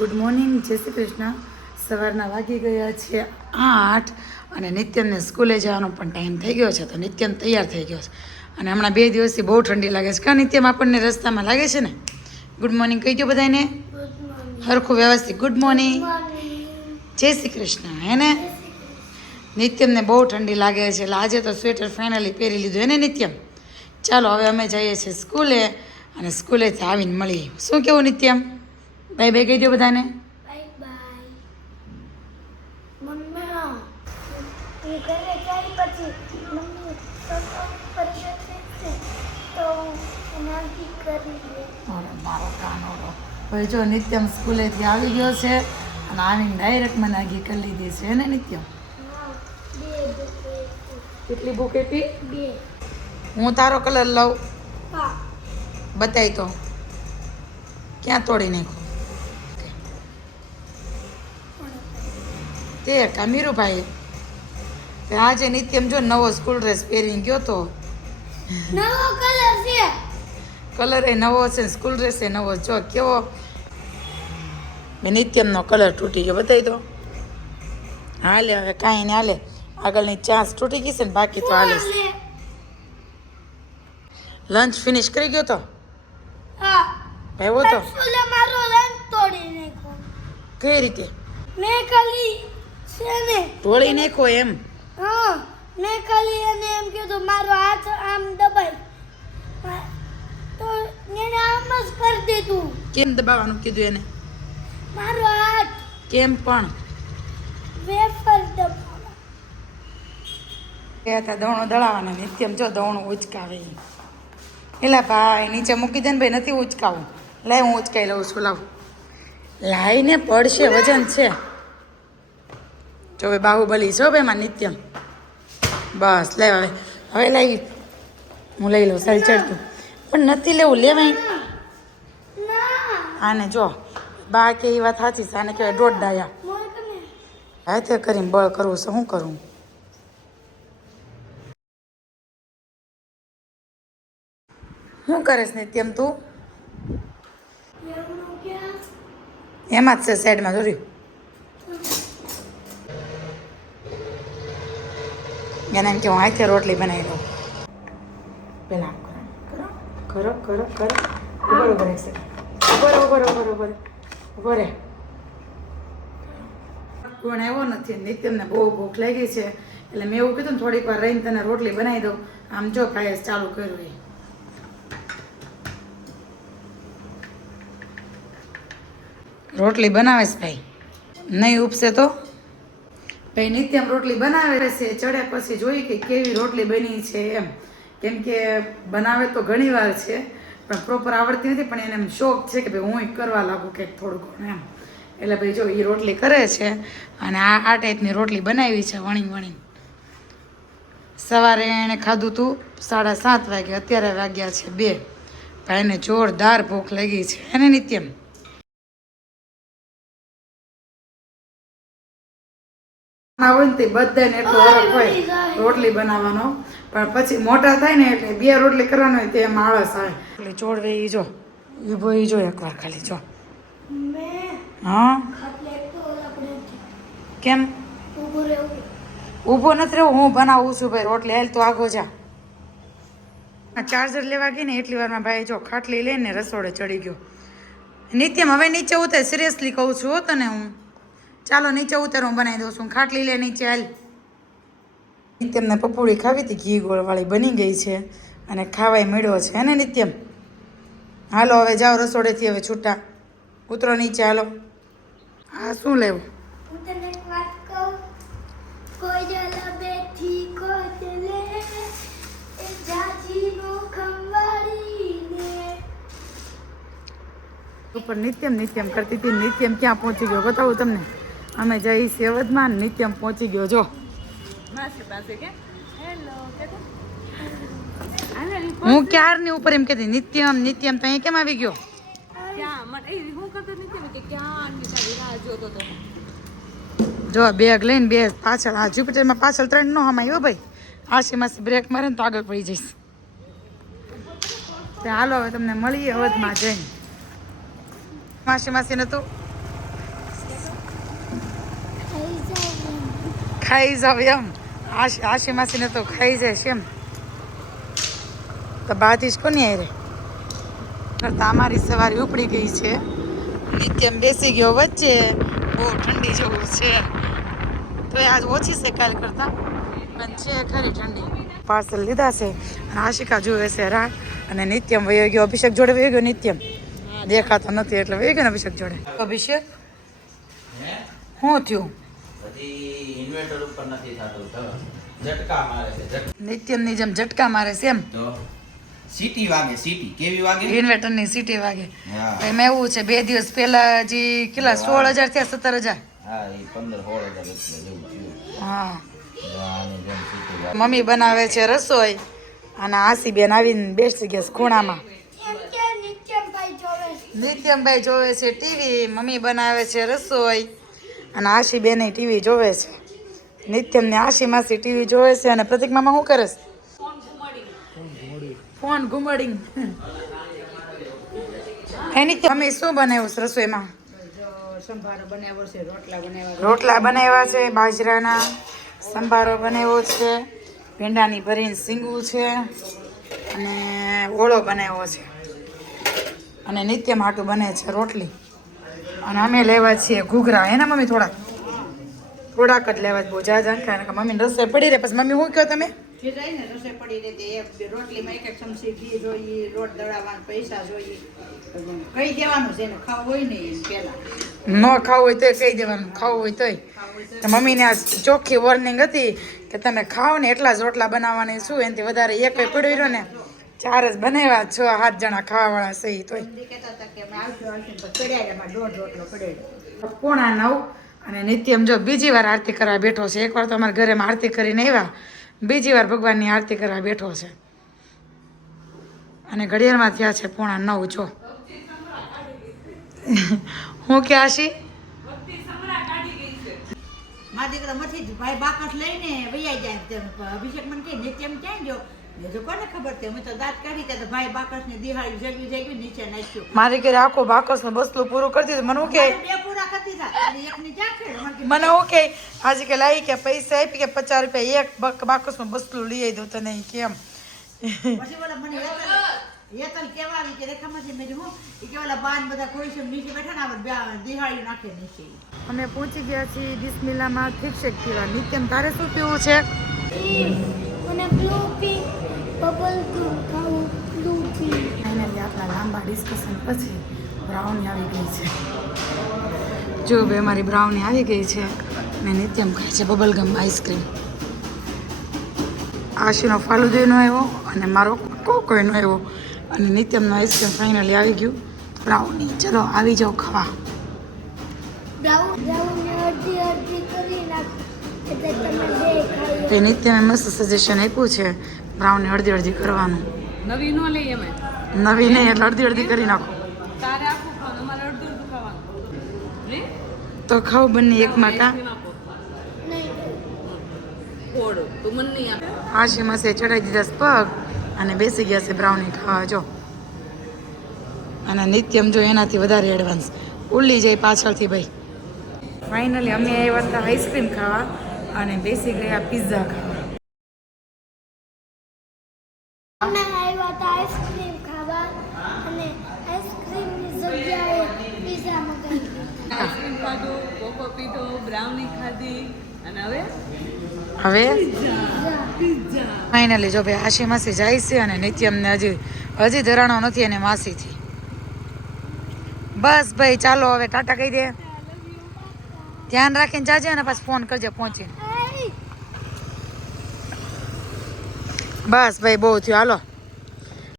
Good morning, જય શ્રી કૃષ્ણ. સવારના વાગી ગયા છે 8 અને નિત્યમને સ્કૂલે જવાનો પણ ટાઈમ થઈ ગયો છે. તો નિત્યમ તૈયાર થઈ ગયો છે અને હમણાં 2 દિવસથી બહુ ઠંડી લાગે છે. કા નિત્યમ આપણને રસ્તામાં લાગે છે ને? ગુડ મોર્નિંગ કહી દો બધાને હરખું વ્યવસ્થિત. ગુડ મોર્નિંગ, જય શ્રી કૃષ્ણ. હે ને? નિત્યમને બહુ ઠંડી લાગે છે એટલે આજે તો સ્વેટર ફાઇનલી પહેરી લીધું. હે ને નિત્યમ? ચાલો હવે અમે જઈએ છીએ સ્કૂલે અને સ્કૂલેથી આવીને મળીએ. શું કેવું નિત્યમ? બાય બાય કહી દો બધાને. Bye bye. મમ્મા એ ઘરે જાય પછી મમ્મી પર જશે તો એનાથી કરી લે. અરે મારો કાનોડો. હવે જો નિત્યમ સ્કૂલેથી આવી ગયો છે અને આવીને ડાયરેક્ટ મને આગી કરી લીધી છે. ને નિત્યમ કેટલી બુક આપી? 2. હું તારો કલર લઉં? હા. બતાવી તો ક્યાં તોડી નાખો તે કામીરુભાઈ. આજે નિત્યમ જો નવો સ્કૂલ ડ્રેસ પહેરીને ગયો તો. નવો કલર છે. કલર એ નવો છે, સ્કૂલ ડ્રેસ એ નવો. જો કેવો નિત્યમનો કલર તૂટી ગયો. બતાવી તો. હાલે હવે કાંઈ ને હાલે. આગળની ચાંસ તૂટી ગઈ છે ને બાકી તો હાલે. લંચ ફિનિશ કરી ગયો તો? હા. આવ્યો તો? સ્કૂલે મારો લંચ તોડી નાખ્યો. કઈ રીતે મેં ખાલી છે ને તોડી નાખો એમ? હા, મેં ખાલી એને એમ કીધું મારો હાથ આમ દબાઈ તો એને આમ જ કરી દીધું. કેમ દબાવવાનું કીધું એને? મારો હાથ કેમ પણ? વેફર દબાવવા. એ હતા દવણો દળાવવાના. નિત્યમ જો દવણું ઉચકાવે. એલા ભાઈ નીચે મૂકી દે ને ભાઈ, નથી ઉચકાવું. લાય હું ઉચકાઈ લઉં છું. લાવ લાઈને પડશે, વજન છે. જો ભાઈ બાહુબલી છો ભાઈ માં નિત્યમ. બસ લેવ હવે લાવી હું લઈ લઉં. સારી ચડતું પણ નથી લેવું. લેવાય ના આને જો બા કે એ વાત સાચી છે. આને કહેવાય દોઢ ડાયા. મોર કને હાથે કરીને બળ કરવું છે. શું કરું? શું કરે છે નિત્યમ તું? એમનું ક્યાં એમાં જ છે સાઈડમાં જોયું. એને એમ કે હું હાથે રોટલી બનાવી દઉં. પેલા કરો કરો કરો કરો. ઉભર ઉભર એક સેકન્ડ. ઉભર ઉભર ઉભર ઉભર ઉભર રે. કોણ આવ્યો નથી. નિત્યમને બહુ ભૂખ લાગી છે એટલે મેં એવું કીધું ને થોડીક વાર રહીને તને રોટલી બનાવી દઉં. આમ જો ખાય ચાલુ કર્યું એ. રોટલી બનાવે છે ભાઈ. નહીં ઉપસે તો ભાઈ નિત્યમ રોટલી બનાવે છે. ચડ્યા પછી જોઈ કે કેવી રોટલી બની છે એમ. કેમ કે બનાવે તો ઘણી વાર છે પણ પ્રોપર આવડતી નથી. પણ એને એમ શોખ છે કે ભાઈ હું કરવા લાગુ કંઈક થોડું ઘણું એમ. એટલે ભાઈ જો એ રોટલી કરે છે અને આ ટાઈપની રોટલી બનાવી છે વણી વણી. સવારે એણે ખાધું હતું 7:30 વાગે. અત્યારે વાગ્યા છે 2. ભાઈને જોરદાર ભૂખ લાગી છે. એને નિત્યમ હોય ને તે બધાને એટલો હરખ હોય રોટલી બનાવવાનો, પણ પછી મોટા થાય ને એટલે 2 રોટલી કરવાનો હોય તે આળસ આવે. એટલે ચોળવે એ જો ઊભો એ જો એકવાર ખાલી જો. મેં હા ખાટલે તો આપણે કેમ ઊભું રહેવું. ઊભો નથી રહેવું? હું બનાવું છું ભાઈ રોટલી. હાલ તો આગો જા. ચાર્જર લેવા ગઈ ને એટલી વારમાં ભાઈ જો ખાટલી લઈને રસોડે ચડી ગયો. નિત્યમ હવે નીચે ઉતર. સિરિયસલી કહું છું હો તને હું. ચાલો નીચે ઉતર, હું બનાવી દઉં છું. ખાટલી લે નીચે હાલ. નિત્યમને પપોડી ખાવી હતી, ઘી ગોળવાળી બની ગઈ છે અને ખાવાય મળ્યો છે. હે ને નિત્યમ? હાલો હવે જાઓ રસોડેથી. હવે છૂટા ઉતરો નીચે. હાલો. હા શું લેવું? હું તને એક વાત કહું. કોઈ જલા બેઠી કોતલે એ જાજીનો ખંવાળીને. ઉપર નિત્યમ કરતી હતી. નિત્યમ ક્યાં પહોંચી ગયો બતાવું તમને. અમે જઈ સેવદમાં. નિત્યમ પહોંચી ગયો જો. હું ક્યારની ઉપર એમ કહેતી નિત્યમ નિત્યમ તો અહીં કેમ આવી ગયો? જો બેગ લઈને બે પાછળ. આ જ્યુપિટરમાં પાછળ 3 નો હમાયો ભાઈ. આશી માસી બ્રેક મારે ને તો આગળ પડી જઈશ. હાલો હવે તમને મળીએ હવદમાં જઈને. માસી નતું ખાઈ જાવ એમ આશી માસીને તો ખાઈ જાય છે એમ તો બાથી જ કોની આરે કરતા અમારી સવારે ઉપડી ગઈ છે નિત્યમ બેસી ગયો વચ્ચે બહુ ઠંડી જેવું છે તો આજ ઓછી છે કાલ કરતા પણ છે ખરી ઠંડી પાર્સલ લીધા છે અને આશિકા જોવે છે રાહ અને નિત્યમ વયો ગયો અભિષેક જોડે વયો ગયો નિત્યમ દેખાતો નથી એટલે વયો ગયો ને અભિષેક જોડે અભિષેક શું થયું ઇન્વર્ટર ઉપર નથી થતું તો ઝટકા મારે છે નિત્યમની જેમ ઝટકા મારે છે એમ તો સીટી વાગે સીટી કેવી વાગે ઇન્વર્ટરની સીટી વાગે હા એમાં એવું છે 2 દિવસ પહેલા હજી કેટલા 16,000 થયા 17,000 હા એ 15-16 હજાર એટલે જેવું થયું હા આની જેમ સીટી વાગે મમ્મી બનાવે છે રસોઈ અને આસી બેન આવીને બેસી ગયા છે ખૂણામાં નિત્યમભાઈ જોવે છે ટીવી મમ્મી બનાવે છે રસોઈ અને આશી બેન ટીવી જોવે છે નિત્યમને આશી માસી ટીવી જોવે છે અને પ્રતિક મામા શું કરે છે ફોન ઘુમાડીને એની મમ્મી શું બનાવ્યું છે રસોઈમાં સંભારો બનાવ્યો છે રોટલા બનાવ્યા છે બાજરાના સંભારો બનાવ્યો છે ભીંડાની ભરીને સીંગવું છે અને ઓળો બનાવ્યો છે અને નિત્ય માટું બને છે રોટલી અને અમે લેવા છીએ ઘૂઘરા એના મમ્મી થોડાક જ લેવા બહુ જાજા કારણ કે મમ્મીને રસોઈ પડી રહે પછી મમ્મી શું કહો તમે જે જાય ને રસોઈ પડી રહેતી એક રોટલીમાં એક ચમચી ઘી જોઈએ લોટ દળાવવાના પૈસા જોઈએ કહી દેવાનું છે એને ખાવું હોય ને એને પહેલા ન ખાવું હોય તોય કહી દેવાનું ખાવું હોય તોય તો મમ્મીને આ ચોખ્ખી વોર્નિંગ હતી કે તમે ખાઓ ને એટલા જ રોટલા બનાવવાની શું એનાથી વધારે એક પડ્યો રહ્યો ને 4 જ બનાવ્યા 6-7 જણા ખાવાવાળા સહી તોય કહેતા હતા કે અમે આવશું પડ્યા એમાં 1.5 રોટલો પડ્યો 9:15 અને નિત્યમ જો બીજી વાર આરતી કરવા બેઠો છે એકવાર તો અમારા ઘરે આરતી કરીને આવ્યા બીજી વાર ભગવાનની આરતી કરવા બેઠો છે અને ઘડિયાળમાં થયા છે 9:15 જો હું કે આશી મારા દીકરા મથી જ ભાઈ બાકસ લઈને વૈયા જાય તેમ અભિષેક મને કે નિત્યમ ક્યાં ગયો મેં તો કોને ખબર તે અમે તો દાંત કાઢી ત્યાં તો ભાઈ બાકસ ને દિહાડી જગ્યું નીચે નાખ્યું મારી ઘરે આખો બાકસનું બસલું પૂરું કરી દીધું મને હું કે બે પૂરા કરી દીધા અને એકની ક્યાં છે મને હું કે આજે કે લાવી કે પૈસા આપી કે 50 રૂપિયા એક બાકસનું બસલું લઈ આવી દઉં તને ઈ કેમ પછી બોલા મને હેતલ કેવા આવી કે રેખામાંથી મેં હું એ કે ઓલા બાન બધા કોઈ છે નીચે બેઠા ને આ દિહાડી નાખે નીચે અમે પહોંચી ગયા છીએ બિસ્મિલ્લાહમાં થીક શેક પીવા નિત્યમ તારે શું પીવું છે મને બ્લુ પિંક બબલ ગમ ખાવું બ્લુ પિંક ફાઇનલી આપણા લાંબા ડિસ્કશન પછી બ્રાઉની આવી ગઈ છે જો બે મારી બ્રાઉની આવી ગઈ છે અને નિત્યમ ખાય છે બબલગમ આઈસ્ક્રીમ આશીનો ફાલુદોનો આવ્યો અને મારો કોકોયનો આવ્યો અને નિત્યમનો આઈસ્ક્રીમ ફાઇનલી આવી ગયું બ્રાઉની ચલો આવી જાઓ ખાવા બ્રાઉન ને અડધી કરી નાખ એટલે તમે બે ખાઈ તે નિત્યમે મસ્ત સજેશન આપ્યું છે બ્રાઉનને અડધી કરવાનું નવી નો લઈએ અમે નવી નહીં એટલે અડધી કરી નાખો તારે આખું ખાવાનું અમારે અડધું ખાવાનું રે તો ખાવ બંને એકમાં કા કોડ તું મને નહીં આપે આશી માસે ચડાવી દીધા છે પગ અને બેસી ગયા છે બ્રાઉની ખાવા જો અને નિત્યમ જો એનાથી વધારે એડવાન્સ ઉલ્લી જાય પાછળથી ભાઈ ફાઇનલી અમે આવ્યા હતા આઈસ્ક્રીમ ખાવા અને બેસી ગયા પિઝા ખાવા અમે આવ્યા હતા આઈસ્ક્રીમ ખાવા અને આઈસ્ક્રીમની જગ્યાએ પીઝા મંગાવી આઈસ્ક્રીમ ખાધું કોકો પીધો બ્રાઉની ખાધી અને હવે હવે પીઝા ફાઇનલી જો ભાઈ આશી માસી જાય છે અને નિત્યમને હજી ધરાણો નથી અને માસીથી બસ ભાઈ ચાલો હવે ટાટા કહી દે ધ્યાન રાખીને જાજે અને પાછું ફોન કરજે પહોંચીને બસ ભાઈ બહુ થયું હાલો